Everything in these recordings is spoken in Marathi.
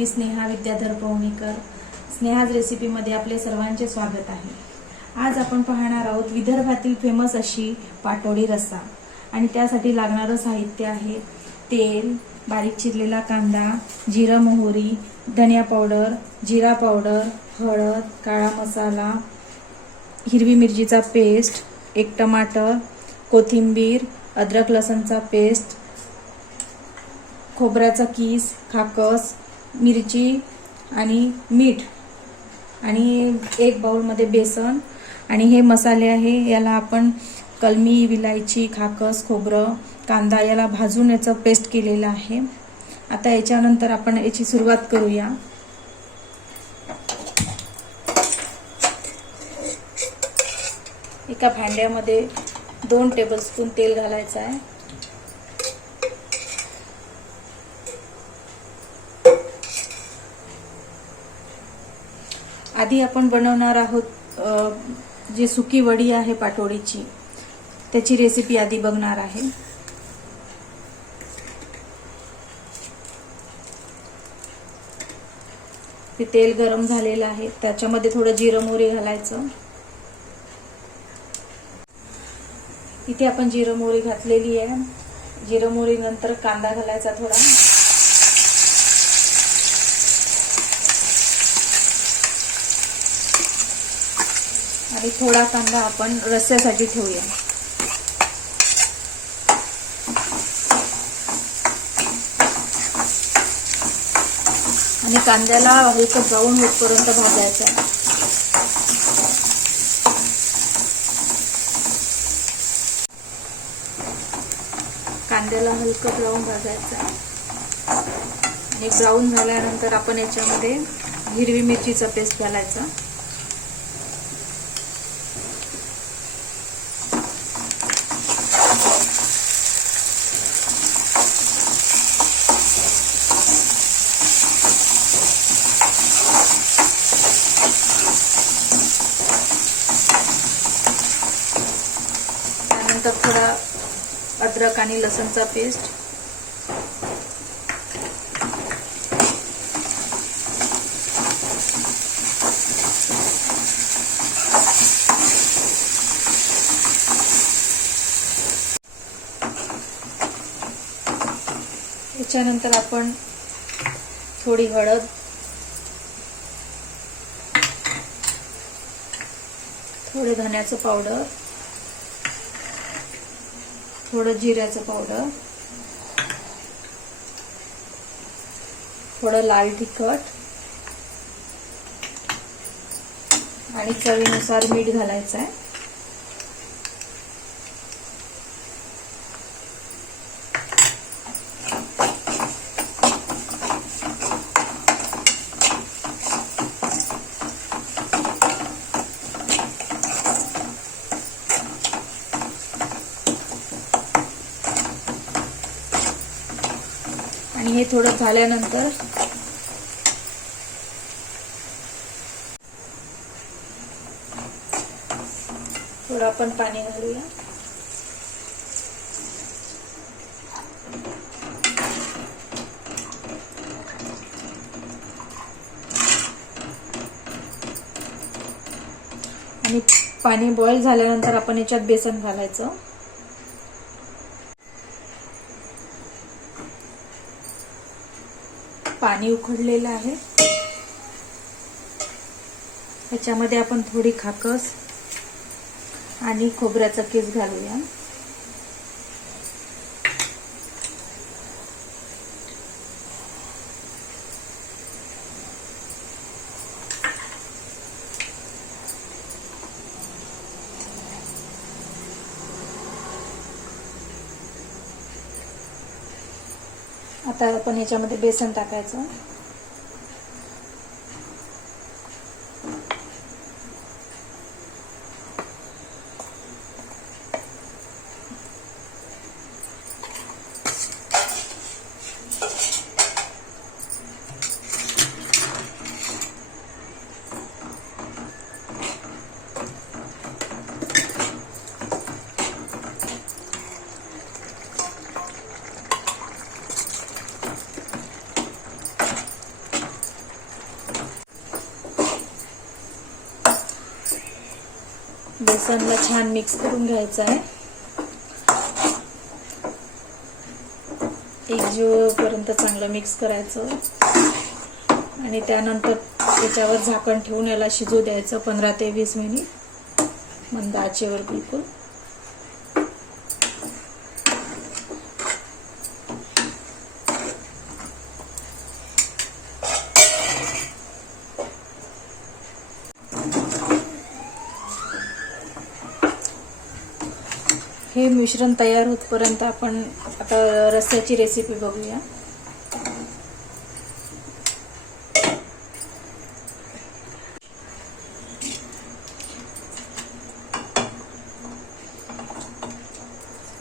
मी स्नेहा विद्याधर पवनीकर. स्नेहाज रेसिपीमध्ये आपले सर्वांचे स्वागत आहे. आज आपण पाहणार आहोत विदर्भातील फेमस अशी पाटोडी रस्सा आणि त्यासाठी लागणारं साहित्य आहे तेल, बारीक चिरलेला कांदा, जिरं मोहरी, धनिया पावडर, जिरा पावडर, हळद, काळा मसाला, हिरवी मिरचीचा पेस्ट, एक टमाटर, कोथिंबीर, अद्रक लसणचा पेस्ट, खोबऱ्याचा कीस, खाकस, मिरची आणि मीठ आणि एक बाउलमध्ये बेसन. आणि हे मसाले आहे, याला आपण कलमी, विलायची, खाकस, खोबरं, कांदा याला भाजून याचं पेस्ट केलेलं आहे. आता याच्यानंतर आपण याची सुरुवात करूया. एका भांड्यामध्ये 2 टेबलस्पून तेल घालायचं आहे. आधी आपण बनवणार आहोत जी सुकी वडी आहे पाटोडीची, त्याची रेसिपी आधी बघणार आहे. ते तेल गरम झालेलं आहे, त्याच्यामध्ये थोडं जिरं मोहरी घालायचं. इथे आपण जिरं मोहरी घातलेली आहे. जिरं मोहरी नंतर कांदा घालायचा थोडा. आणि थोडा कांदा आपण रस्स्यासाठी ठेवूया. आणि कांद्याला हलकं ब्राऊन होईपर्यंत भाजायचं. कांद्याला हलकं ब्राऊन भाजायचं. आणि ब्राऊन झाल्यानंतर आपण याच्यामध्ये हिरवी मिरचीचा पेस्ट घालायचा. त्यानंतर थोडा अद्रक आणि लसणचा पेस्ट. याच्यानंतर आपण थोडी हळद, थोडे धण्याचं पावडर, थोडं जिऱ्याचं पावडर, थोडं लाल तिखट आणि चवीनुसार मीठ घालायचं आहे. आणि हे थोडं झाल्यानंतर थोडं आपण पाणी घालूया. आणि पाणी बॉईल झाल्यानंतर आपण याच्यात बेसन घालायचं. पाणी उकळलेलं आहे, याच्यामध्ये आपण थोडी खाकस आणि खोबऱ्याचा कीस घालूया. आता आपण याच्यामध्ये बेसन टाकायचं. बेसनला छान मिक्स करून घ्यायचं आहे. एकजीवपर्यंत चांगलं मिक्स करायचं आणि त्यानंतर त्याच्यावर झाकण ठेवून याला शिजू द्यायचं 15 ते 20 मिनिट मंद आचेवर बिलकुल. हे मिश्रण तयार होतपर्यंत आपण आता रस्स्याची रेसिपी बघूया.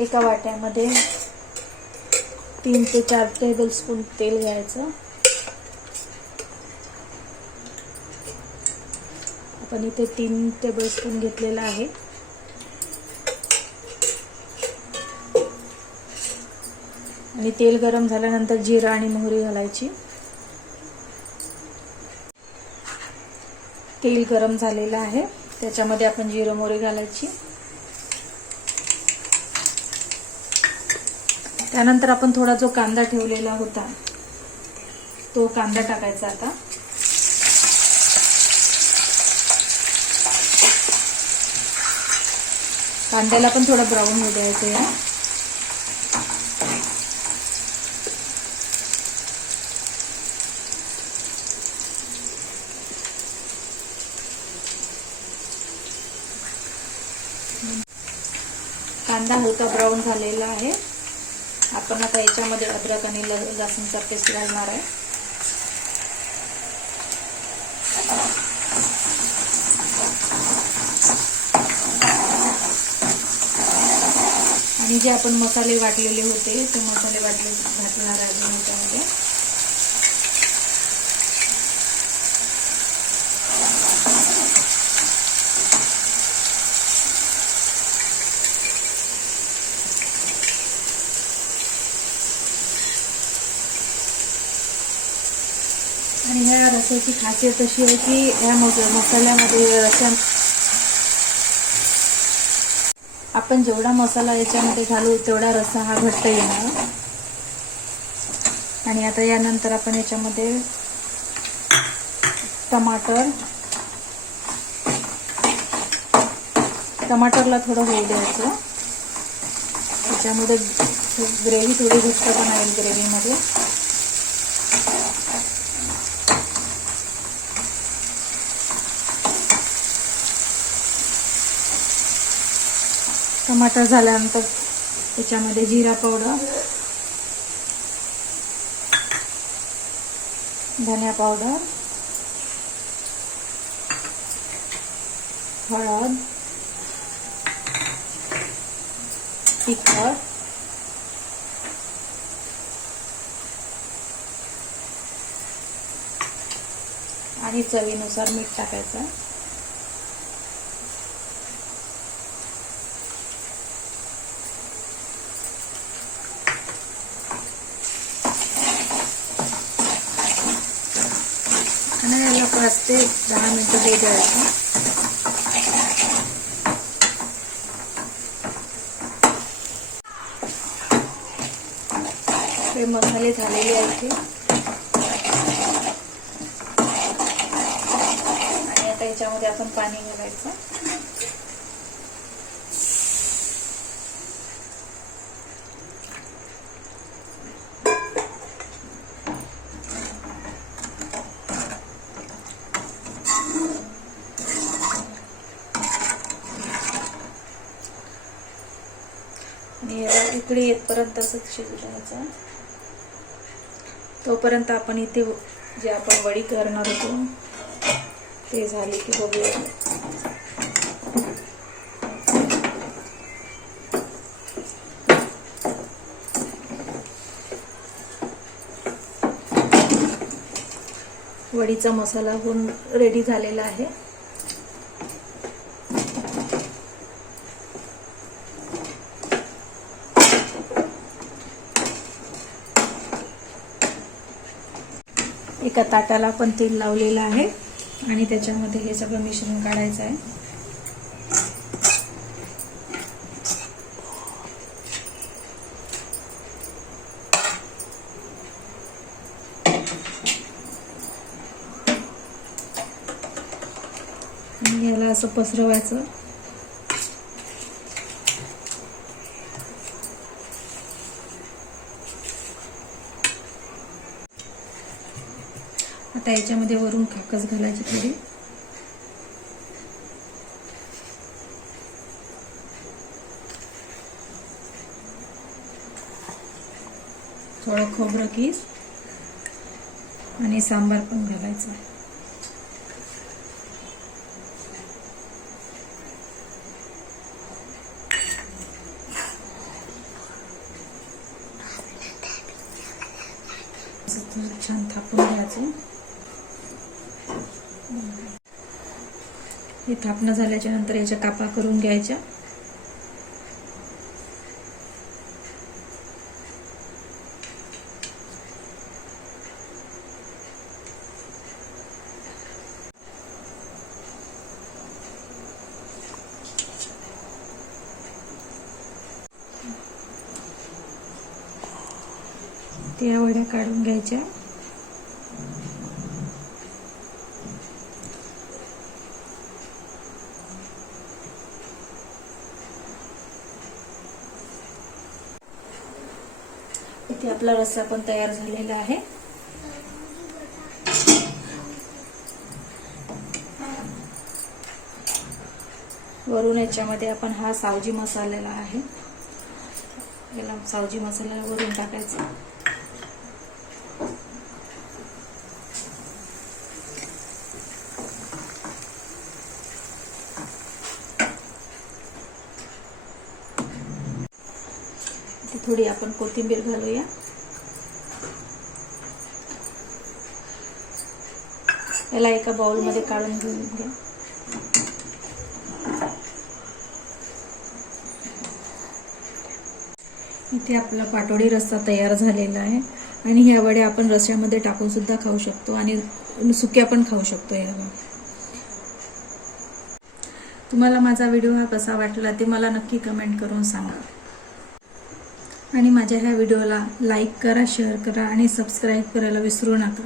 एका वाट्यामध्ये 3 ते 4 टेबलस्पून तेल घ्यायचं. आपण इथे 3 टेबलस्पून घेतलेला आहे. आणि तेल गरम झाल्यानंतर जिरा आणि मोहरी घालायची. तेल गरम झालेलं आहे, त्याच्यामध्ये आपण जिरा मोहरी घालायची. त्यानंतर आपण थोडा जो कांदा ठेवलेला होता तो कांदा टाकायचा. आता कांद्याला पण थोडं ब्राऊन होऊ द्यायचं आहे. कांदा हलका ब्राऊन झालेला आहे. आपण आता याच्यामध्ये अद्रक आणि लसूणचा पेस्ट घालणार आहे. आणि जे आपण मसाले वाटलेले होते ते मसाले घालणार आहे याच्यामध्ये. आणि ह्या रस्स्याची खासियत अशी आहे की ह्या मसाल्यामध्ये आपण जेवढा मसाला याच्यामध्ये घालू तेवढा रस्सा हा घट्ट येणार. आणि आता यानंतर आपण याच्यामध्ये टमाटरला थोडं होऊ द्यायचं. त्याच्यामध्ये ग्रेव्ही थोडी घट्टपणा येईल ग्रेव्हीमध्ये. टमाटर झाल्यानंतर त्याच्यामध्ये जिरा पावडर, धनिया पावडर, हळद, तिखट, आणि चवीनुसार मीठ टाकायचं. आणि याला 5 ते 10 मिनिटं दे द्यायचं. हे मसाले झालेले आहेत आणि आता याच्यामध्ये आपण पाणी घालायचं. आणि याला इकडे येतपर्यंत तसंच शिजू द्यायचं. तोपर्यंत आपण इथे जे आपण वडी करणार होतो ते झाले की बघूया. वडीचा मसाला होऊन रेडी झालेला आहे. एका ताटाला आपण तेल लावलेलं आहे आणि त्याच्यामध्ये हे सगळं मिश्रण काढायचं आहे. आणि याला असं पसरवायचं. आता याच्यामध्ये वरून खाकस घालायची थोडी. थोडं खोबरं कीस आणि सांबार पण घालायचं. छान थापून घ्यायचं. हे थापणं झाल्याच्या नंतर याच्या कापा करून घ्यायच्या. त्या वड्या काढून घ्यायच्या. इथे आपला रस्सा पण तयार झालेला आहे. वरून याच्यामध्ये आपण हा सावजी मसाला आहे, याला सावजी मसाला वरून टाकायचा. थोडी आपण कोथिंबीर घालूया. याला एका बाउल मध्ये काढून घेऊन घ्या. इथे आपला पाटोडी रस्सा तयार झालेला आहे आणि ह्या वड्या आपण रस्स्यामध्ये टाकून सुद्धा खाऊ शकतो आणि सुक्या पण खाऊ शकतो. याला तुम्हाला माझा व्हिडिओ हा कसा वाटला ते मला नक्की कमेंट करून सांगा. आणि माझ्या ह्या व्हिडिओला लाईक करा, शेअर करा आणि सबस्क्राईब करायला विसरू नका.